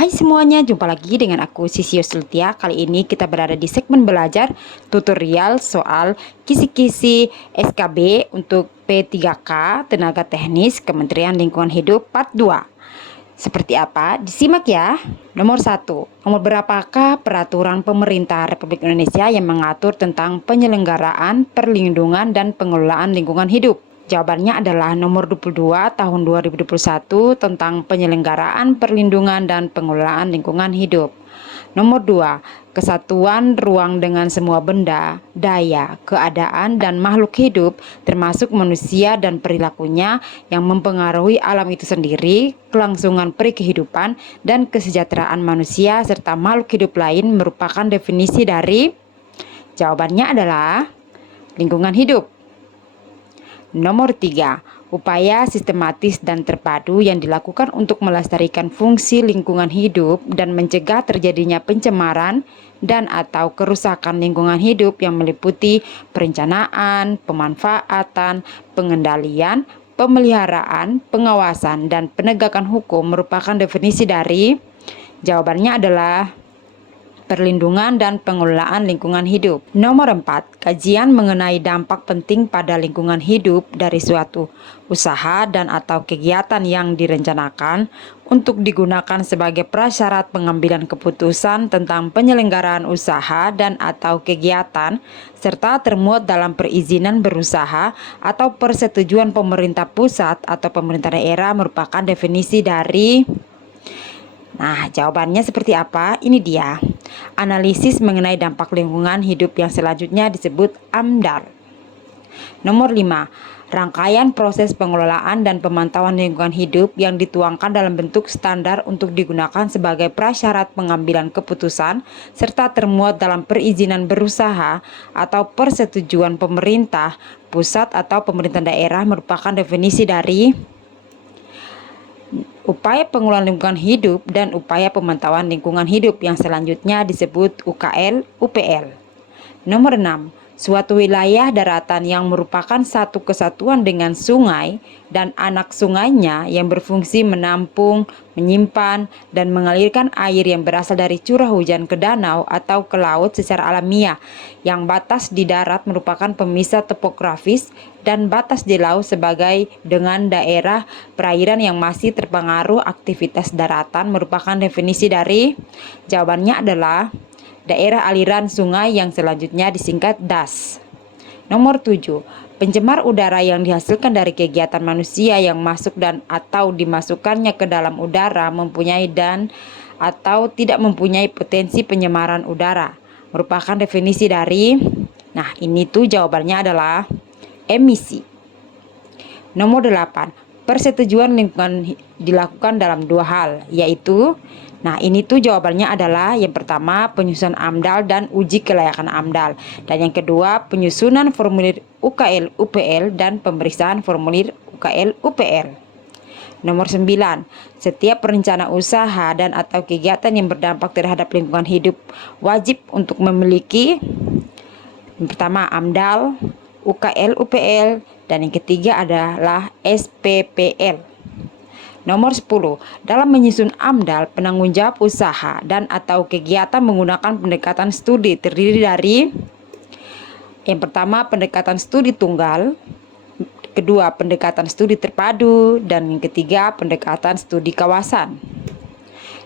Hai semuanya, jumpa lagi dengan aku Sisi Yuslutia. Kali ini kita berada di segmen belajar tutorial soal kisi-kisi SKB untuk P3K Tenaga Teknis Kementerian Lingkungan Hidup Part 2. Seperti apa? Disimak ya. Nomor 1. Nomor berapakah peraturan pemerintah Republik Indonesia yang mengatur tentang penyelenggaraan, perlindungan, dan pengelolaan lingkungan hidup? Jawabannya adalah nomor 22 tahun 2021 tentang penyelenggaraan, perlindungan, dan pengelolaan lingkungan hidup. Nomor 2, kesatuan ruang dengan semua benda, daya, keadaan, dan makhluk hidup termasuk manusia dan perilakunya yang mempengaruhi alam itu sendiri, kelangsungan kehidupan, dan kesejahteraan manusia serta makhluk hidup lain merupakan definisi dari. Jawabannya adalah lingkungan hidup. Nomor 3, upaya sistematis dan terpadu yang dilakukan untuk melestarikan fungsi lingkungan hidup dan mencegah terjadinya pencemaran dan atau kerusakan lingkungan hidup yang meliputi perencanaan, pemanfaatan, pengendalian, pemeliharaan, pengawasan, dan penegakan hukum merupakan definisi dari. Jawabannya adalah perlindungan dan pengelolaan lingkungan hidup. Nomor 4, kajian mengenai dampak penting pada lingkungan hidup dari suatu usaha dan atau kegiatan yang direncanakan untuk digunakan sebagai prasyarat pengambilan keputusan tentang penyelenggaraan usaha dan atau kegiatan serta termuat dalam perizinan berusaha atau persetujuan pemerintah pusat atau pemerintah daerah merupakan definisi dari. Nah, jawabannya seperti apa? Ini dia. Analisis mengenai dampak lingkungan hidup yang selanjutnya disebut AMDAL. Nomor 5. Rangkaian proses pengelolaan dan pemantauan lingkungan hidup yang dituangkan dalam bentuk standar untuk digunakan sebagai prasyarat pengambilan keputusan serta termuat dalam perizinan berusaha atau persetujuan pemerintah pusat atau pemerintah daerah merupakan definisi dari upaya pengelolaan lingkungan hidup dan upaya pemantauan lingkungan hidup yang selanjutnya disebut UKL, UPL. Nomor 6. Suatu wilayah daratan yang merupakan satu kesatuan dengan sungai dan anak sungainya yang berfungsi menampung, menyimpan, dan mengalirkan air yang berasal dari curah hujan ke danau atau ke laut secara alamiah, yang batas di darat merupakan pemisah topografis dan batas di laut sebagai dengan daerah perairan yang masih terpengaruh aktivitas daratan merupakan definisi dari. Jawabannya adalah daerah aliran sungai yang selanjutnya disingkat DAS. Nomor 7. Pencemar udara yang dihasilkan dari kegiatan manusia yang masuk dan atau dimasukkannya ke dalam udara mempunyai dan atau tidak mempunyai potensi pencemaran udara merupakan definisi dari. Nah, ini tuh jawabannya adalah emisi. Nomor 8. Persetujuan lingkungan dilakukan dalam dua hal, yaitu ini tuh jawabannya adalah yang pertama penyusunan AMDAL dan uji kelayakan AMDAL, dan yang kedua penyusunan formulir UKL UPL dan pemeriksaan formulir UKL UPL. Nomor 9. Setiap perencana usaha dan atau kegiatan yang berdampak terhadap lingkungan hidup wajib untuk memiliki yang pertama AMDAL, UKL UPL, dan yang ketiga adalah SPPL. Nomor 10. Dalam menyusun AMDAL, penanggung jawab usaha dan atau kegiatan menggunakan pendekatan studi terdiri dari yang pertama pendekatan studi tunggal, kedua pendekatan studi terpadu, dan yang ketiga pendekatan studi kawasan.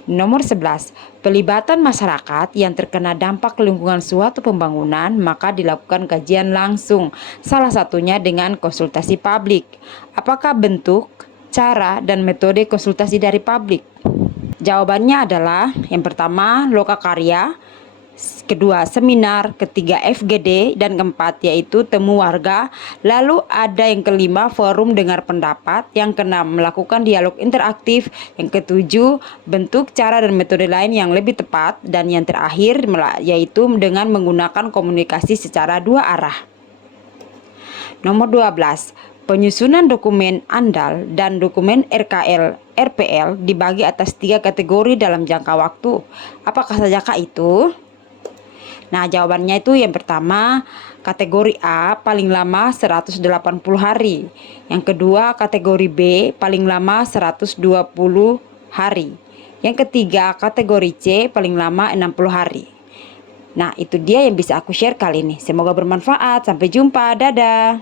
Nomor 11. Pelibatan masyarakat yang terkena dampak lingkungan suatu pembangunan maka dilakukan kajian langsung, salah satunya dengan konsultasi publik. Apakah bentuk, cara, dan metode konsultasi dari publik? Jawabannya adalah yang pertama lokakarya, kedua seminar, ketiga FGD, dan keempat yaitu temu warga. Lalu ada yang kelima forum dengar pendapat, yang keenam melakukan dialog interaktif, yang ketujuh bentuk, cara, dan metode lain yang lebih tepat, dan yang terakhir yaitu dengan menggunakan komunikasi secara dua arah. Nomor 12. Penyusunan dokumen AMDAL dan dokumen RKL RPL dibagi atas 3 kategori dalam jangka waktu. Apakah sajakah itu? Nah, jawabannya itu yang pertama kategori A paling lama 180 hari. Yang kedua kategori B paling lama 120 hari. Yang ketiga, kategori C paling lama 60 hari. Nah, itu dia yang bisa aku share kali ini. Semoga bermanfaat. Sampai jumpa. Dadah.